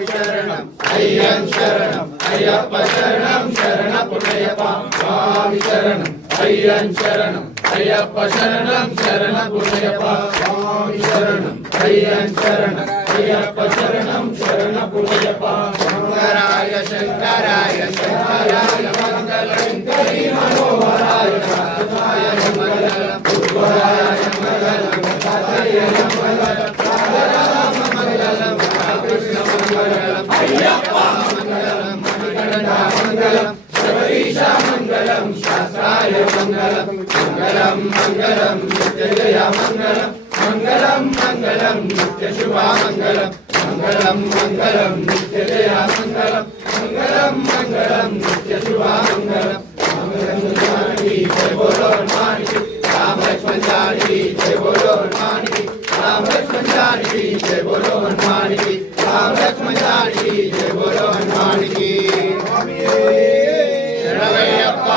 స్వామి శరణం అయ్యన్ శరణం అయ్యప్ప శరణం శరణపుణయ్యప్ప స్వామి శరణం అయ్యన్ శరణం అయ్యప్ప శరణం శరణపుణయ్యప్ప స్వామి శరణం అయ్యన్ శరణం అయ్యప్ప శరణం శరణపుణయ్యప్ప శంకరాయ శంకరాయ శంకరాయ మంగళం కరి మనోహరాయ రామాయ మంగళం ఉద్భవాయ మంగళం సాయ మంగళం రామ మంగళం కృష్ణ మంగళం అయ్యప్ప మంగళం మణికంఠ మంగళం శబరీశ మంగళం శాస్త్రాయ మంగళం మంగళం మంగళం నిత్యజయ మంగళం మంగళం మంగళం నిత్యశుభ మంగళం మంగళం మంగళం నిత్యజయ మంగళం మంగళం మంగళం నిత్యశుభ మంగళం మంగళం జానకి జయ బోలో హనుమానికి రామ లక్ష్మణ జానకి జయ బోలో హనుమానికి రామ లక్ష్మణ జానకి జయ బోలో హనుమానికి రామ లక్ష్మణ జానకి జయ బోలో హనుమానికి శరణమయ్యప్ప